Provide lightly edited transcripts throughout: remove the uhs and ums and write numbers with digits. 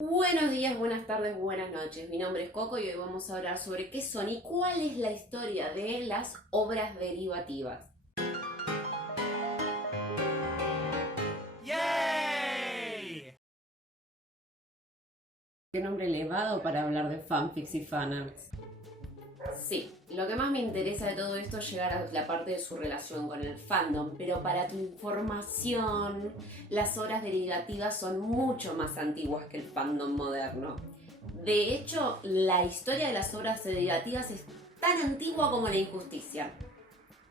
Buenos días, buenas tardes, buenas noches. Mi nombre es Coco y hoy vamos a hablar sobre qué son y cuál es la historia de las obras derivativas. ¡Yay! Qué nombre elevado para hablar de fanfics y fanarts. Sí, lo que más me interesa de todo esto es llegar a la parte de su relación con el fandom, pero para tu información, las obras derivativas son mucho más antiguas que el fandom moderno. De hecho, la historia de las obras derivativas es tan antigua como la injusticia.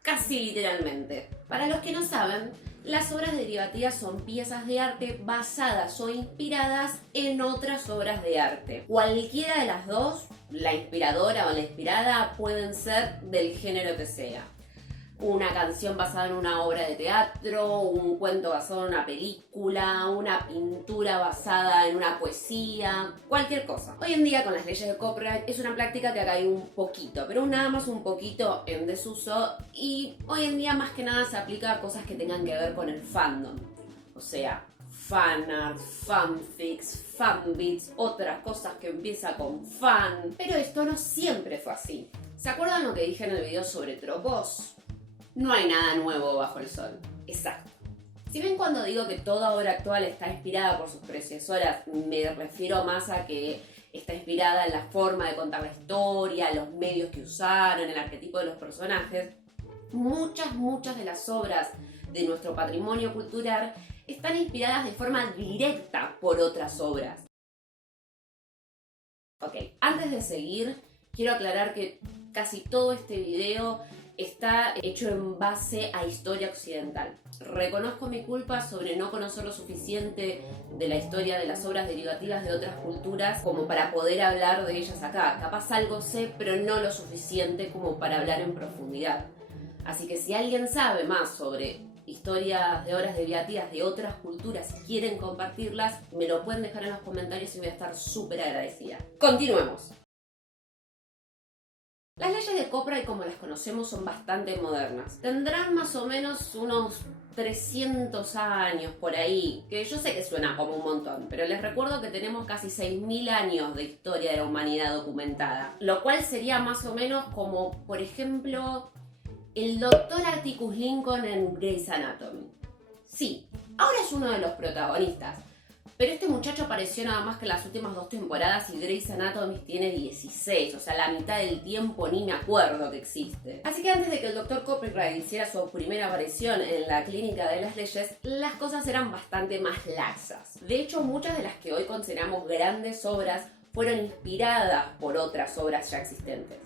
Casi literalmente. Para los que no saben, las obras derivativas son piezas de arte basadas o inspiradas en otras obras de arte. Cualquiera de las dos, la inspiradora o la inspirada, pueden ser del género que sea. Una canción basada en una obra de teatro, un cuento basado en una película, una pintura basada en una poesía, cualquier cosa. Hoy en día con las leyes de copyright es una práctica que ha caído un poquito, pero nada más un poquito en desuso, y hoy en día más que nada se aplica a cosas que tengan que ver con el fandom. O sea, fanarts, fanfics, fanbits, otras cosas que empieza con fan. Pero esto no siempre fue así. ¿Se acuerdan lo que dije en el video sobre tropos? No hay nada nuevo bajo el sol. Exacto. Si ven cuando digo que toda obra actual está inspirada por sus predecesoras, me refiero más a que está inspirada en la forma de contar la historia, los medios que usaron, el arquetipo de los personajes. Muchas de las obras de nuestro patrimonio cultural están inspiradas de forma directa por otras obras. Ok, antes de seguir, quiero aclarar que casi todo este video está hecho en base a historia occidental. Reconozco mi culpa sobre no conocer lo suficiente de la historia de las obras derivativas de otras culturas como para poder hablar de ellas acá. Capaz algo sé, pero no lo suficiente como para hablar en profundidad. Así que si alguien sabe más sobre historias de obras derivativas de otras culturas y quieren compartirlas, me lo pueden dejar en los comentarios y voy a estar súper agradecida. Continuemos. Las leyes de copyright como las conocemos son bastante modernas. Tendrán más o menos unos 300 años por ahí, que yo sé que suena como un montón, pero les recuerdo que tenemos casi 6.000 años de historia de la humanidad documentada, lo cual sería más o menos como, por ejemplo, el Dr. Atticus Lincoln en Grey's Anatomy. Sí, ahora es uno de los protagonistas, pero este muchacho apareció nada más que en las últimas 2 temporadas y Grey's Anatomy tiene 16, o sea, la mitad del tiempo ni me acuerdo que existe. Así que antes de que el Dr. Copyright hiciera su primera aparición en la clínica de las leyes, las cosas eran bastante más laxas. De hecho, muchas de las que hoy consideramos grandes obras fueron inspiradas por otras obras ya existentes.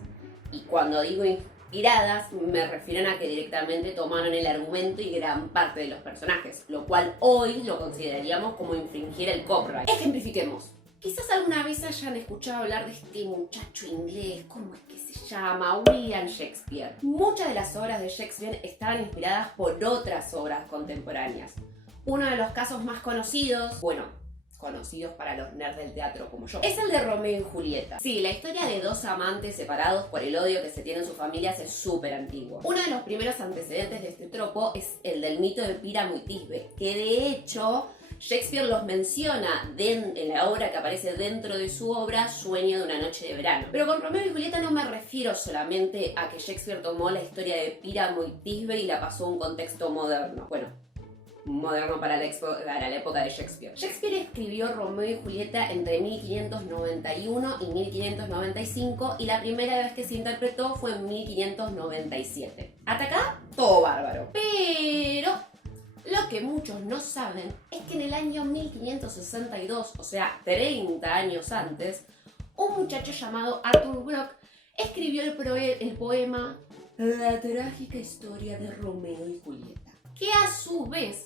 Y cuando digo inspiradas, me refiero a que directamente tomaron el argumento y gran parte de los personajes, lo cual hoy lo consideraríamos como infringir el copyright. Ejemplifiquemos. Quizás alguna vez hayan escuchado hablar de este muchacho inglés, ¿cómo es que se llama? William Shakespeare. Muchas de las obras de Shakespeare estaban inspiradas por otras obras contemporáneas. Uno de los casos más conocidos para los nerds del teatro como yo, es el de Romeo y Julieta. Sí, la historia de dos amantes separados por el odio que se tienen en sus familias es súper antigua. Uno de los primeros antecedentes de este tropo es el del mito de Píramo y Tisbe, que de hecho Shakespeare los menciona en la obra que aparece dentro de su obra, Sueño de una noche de verano. Pero con Romeo y Julieta no me refiero solamente a que Shakespeare tomó la historia de Píramo y Tisbe y la pasó a un contexto moderno. Bueno, moderno para la época de Shakespeare. Shakespeare escribió Romeo y Julieta entre 1591 y 1595 y la primera vez que se interpretó fue en 1597. Hasta acá, todo bárbaro. Pero lo que muchos no saben es que en el año 1562, o sea, 30 años antes, un muchacho llamado Arthur Brock escribió el poema La trágica historia de Romeo y Julieta, que a su vez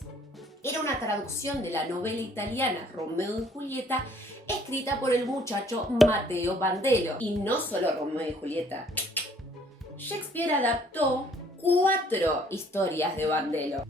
era una traducción de la novela italiana Romeo y Julieta, escrita por el muchacho Matteo Bandello. Y no solo Romeo y Julieta. Shakespeare adaptó 4 historias de Bandello: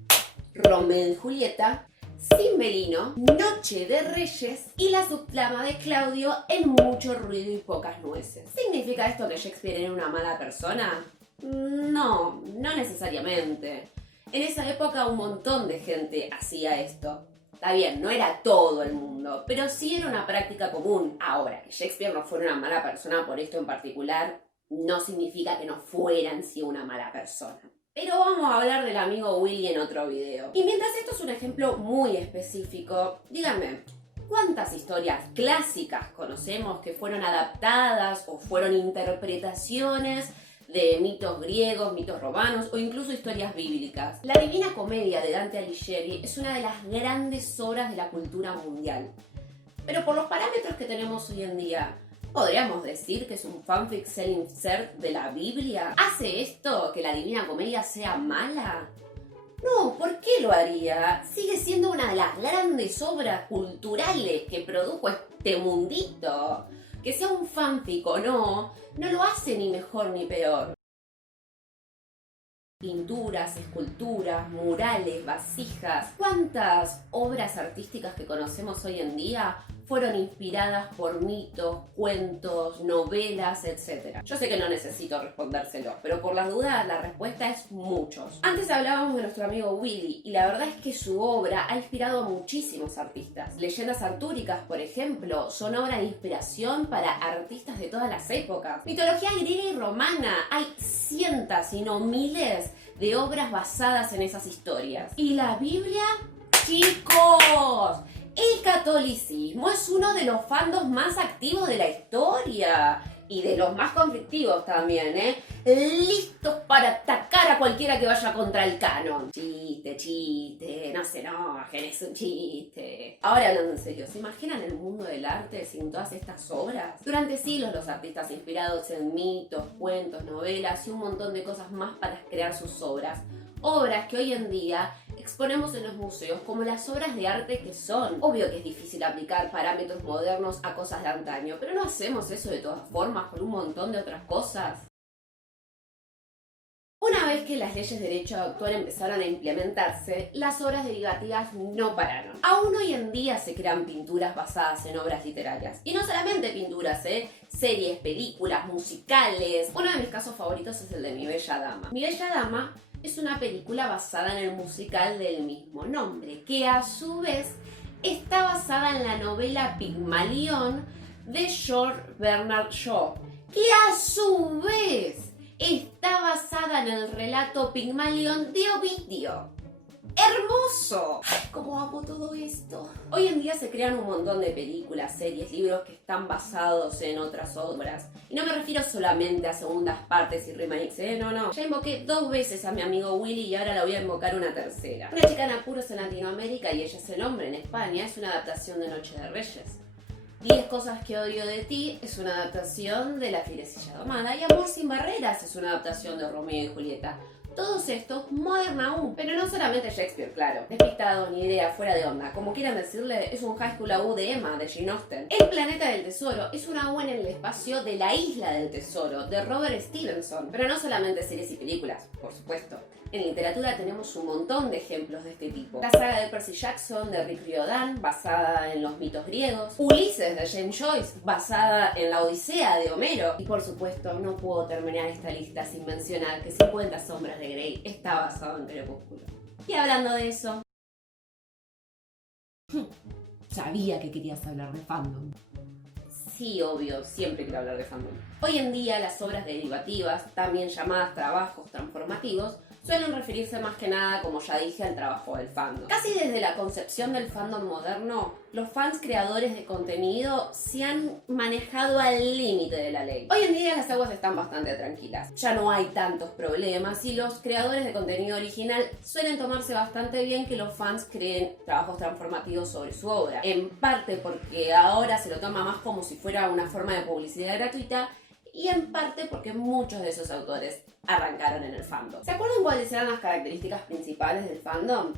Romeo y Julieta, Cimberino, Noche de Reyes y la subtrama de Claudio en Mucho ruido y pocas nueces. ¿Significa esto que Shakespeare era una mala persona? No necesariamente. En esa época un montón de gente hacía esto. Está bien, no era todo el mundo, pero sí era una práctica común. Ahora, que Shakespeare no fuera una mala persona por esto en particular, no significa que no fuera en sí una mala persona. Pero vamos a hablar del amigo Willy en otro video. Y mientras esto es un ejemplo muy específico, díganme, ¿cuántas historias clásicas conocemos que fueron adaptadas o fueron interpretaciones de mitos griegos, mitos romanos o incluso historias bíblicas? La Divina Comedia de Dante Alighieri es una de las grandes obras de la cultura mundial. Pero por los parámetros que tenemos hoy en día, ¿podríamos decir que es un fanfic self-insert de la Biblia? ¿Hace esto que la Divina Comedia sea mala? No, ¿por qué lo haría? Sigue siendo una de las grandes obras culturales que produjo este mundito. Que sea un fanfic o no, no lo hace ni mejor ni peor. Pinturas, esculturas, murales, vasijas. ¿Cuántas obras artísticas que conocemos hoy en día fueron inspiradas por mitos, cuentos, novelas, etc.? Yo sé que no necesito respondérselo, pero por las dudas la respuesta es muchos. Antes hablábamos de nuestro amigo Willy, y la verdad es que su obra ha inspirado a muchísimos artistas. Leyendas artúricas, por ejemplo, son obra de inspiración para artistas de todas las épocas. Mitología griega y romana, hay cientos y no miles de obras basadas en esas historias. ¿Y la Biblia? ¡Chicos! El catolicismo es uno de los fandoms más activos de la historia y de los más conflictivos también, listos para atacar a cualquiera que vaya contra el canon. Chiste, no se enojen, es un chiste. Ahora hablando en serio, ¿se imaginan el mundo del arte sin todas estas obras? Durante siglos los artistas inspirados en mitos, cuentos, novelas y un montón de cosas más para crear sus obras. Obras que hoy en día exponemos en los museos como las obras de arte que son. Obvio que es difícil aplicar parámetros modernos a cosas de antaño, pero no hacemos eso de todas formas con un montón de otras cosas. Una vez que las leyes de derecho de autor empezaron a implementarse, las obras derivativas no pararon. Aún hoy en día se crean pinturas basadas en obras literarias. Y no solamente pinturas, series, películas, musicales. Uno de mis casos favoritos es el de Mi Bella Dama. Mi Bella Dama es una película basada en el musical del mismo nombre, que a su vez está basada en la novela Pigmalión de George Bernard Shaw, que a su vez está basada en el relato Pigmalión de Ovidio. ¡Hermoso! ¡Ay, cómo amo todo esto! Hoy en día se crean un montón de películas, series, libros que están basados en otras obras. Y no me refiero solamente a segundas partes y remakes, no. Ya invoqué 2 veces a mi amigo Willy y ahora la voy a invocar una tercera. Una chica en apuros en Latinoamérica y ella es el hombre en España es una adaptación de Noche de Reyes. 10 cosas que odio de ti es una adaptación de La Fierecilla Domada y Amor sin barreras es una adaptación de Romeo y Julieta. Todos estos modernos aún, pero no solamente Shakespeare, claro. Despistados, ni idea, fuera de onda. Como quieran decirle, es un High School AU de Emma, de Jane Austen. El planeta del tesoro es una U en el espacio de La isla del tesoro, de Robert Stevenson. Pero no solamente series y películas, por supuesto. En literatura tenemos un montón de ejemplos de este tipo. La saga de Percy Jackson, de Rick Riordan, basada en los mitos griegos. Ulises, de James Joyce, basada en la Odisea de Homero. Y por supuesto, no puedo terminar esta lista sin mencionar que 50 sombras de Grey está basado en Crepúsculo. Y hablando de eso... Sabía que querías hablar de fandom. Sí, obvio, siempre quiero hablar de fandom. Hoy en día las obras derivativas, también llamadas trabajos transformativos, suelen referirse más que nada, como ya dije, al trabajo del fandom. Casi desde la concepción del fandom moderno, los fans creadores de contenido se han manejado al límite de la ley. Hoy en día las aguas están bastante tranquilas, ya no hay tantos problemas y los creadores de contenido original suelen tomarse bastante bien que los fans creen trabajos transformativos sobre su obra. En parte porque ahora se lo toma más como si fuera una forma de publicidad gratuita y en parte porque muchos de esos autores arrancaron en el fandom. ¿Se acuerdan cuáles eran las características principales del fandom?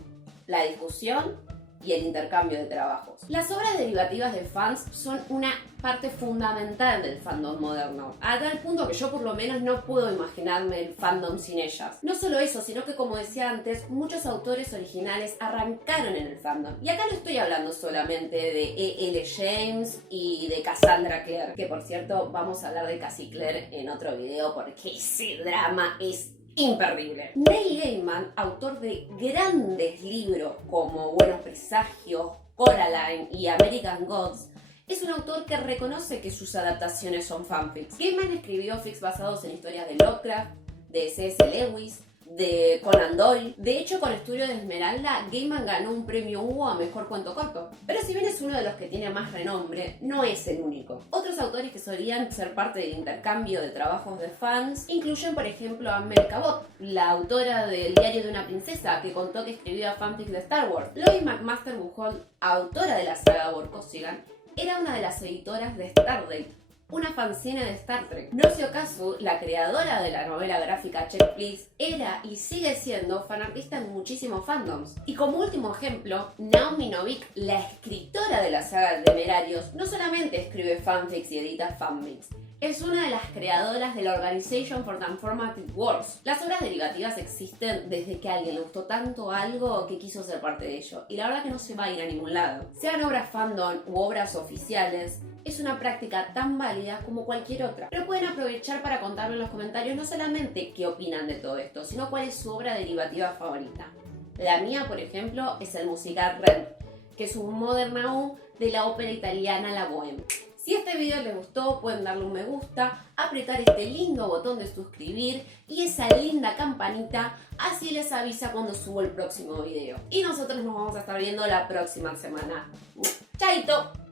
La discusión y el intercambio de trabajos. Las obras derivativas de fans son una parte fundamental del fandom moderno, a tal punto que yo por lo menos no puedo imaginarme el fandom sin ellas. No solo eso, sino que como decía antes, muchos autores originales arrancaron en el fandom. Y acá no estoy hablando solamente de E.L. James y de Cassandra Clare, que por cierto vamos a hablar de Cassie Clare en otro video porque ese drama es imperdible. Neil Gaiman, autor de grandes libros como Buenos Presagios, Coraline y American Gods, es un autor que reconoce que sus adaptaciones son fanfics. Gaiman escribió fics basados en historias de Lovecraft, de C.S. Lewis, de Conan Doyle. De hecho, con Estudio de Esmeralda, Gaiman ganó un premio Hugo a Mejor Cuento Corto. Pero si bien es uno de los que tiene más renombre, no es el único. Otros autores que solían ser parte del intercambio de trabajos de fans incluyen, por ejemplo, a Mel Cabot, la autora del Diario de una Princesa, que contó que escribía fanfics de Star Wars. Lois McMaster Bujold, autora de la saga Vorkosigan, era una de las editoras de Stardate, una fanzine de Star Trek. Nocio Kazu, la creadora de la novela gráfica Check Please, era y sigue siendo fanartista en muchísimos fandoms. Y como último ejemplo, Naomi Novik, la escritora de la saga Temerarios, no solamente escribe fanfics y edita fanfics, es una de las creadoras de la Organization for Transformative Wars. Las obras derivativas existen desde que a alguien le gustó tanto algo que quiso ser parte de ello, y la verdad que no se va a ir a ningún lado. Sean obras fandom u obras oficiales, es una práctica tan válida como cualquier otra. Pero pueden aprovechar para contarme en los comentarios no solamente qué opinan de todo esto, sino cuál es su obra derivativa favorita. La mía, por ejemplo, es el musical Rent, que es un moderna de la ópera italiana La Bohème. Si este video les gustó, pueden darle un me gusta, apretar este lindo botón de suscribir y esa linda campanita, así les avisa cuando subo el próximo video. Y nosotros nos vamos a estar viendo la próxima semana. ¡Chaito!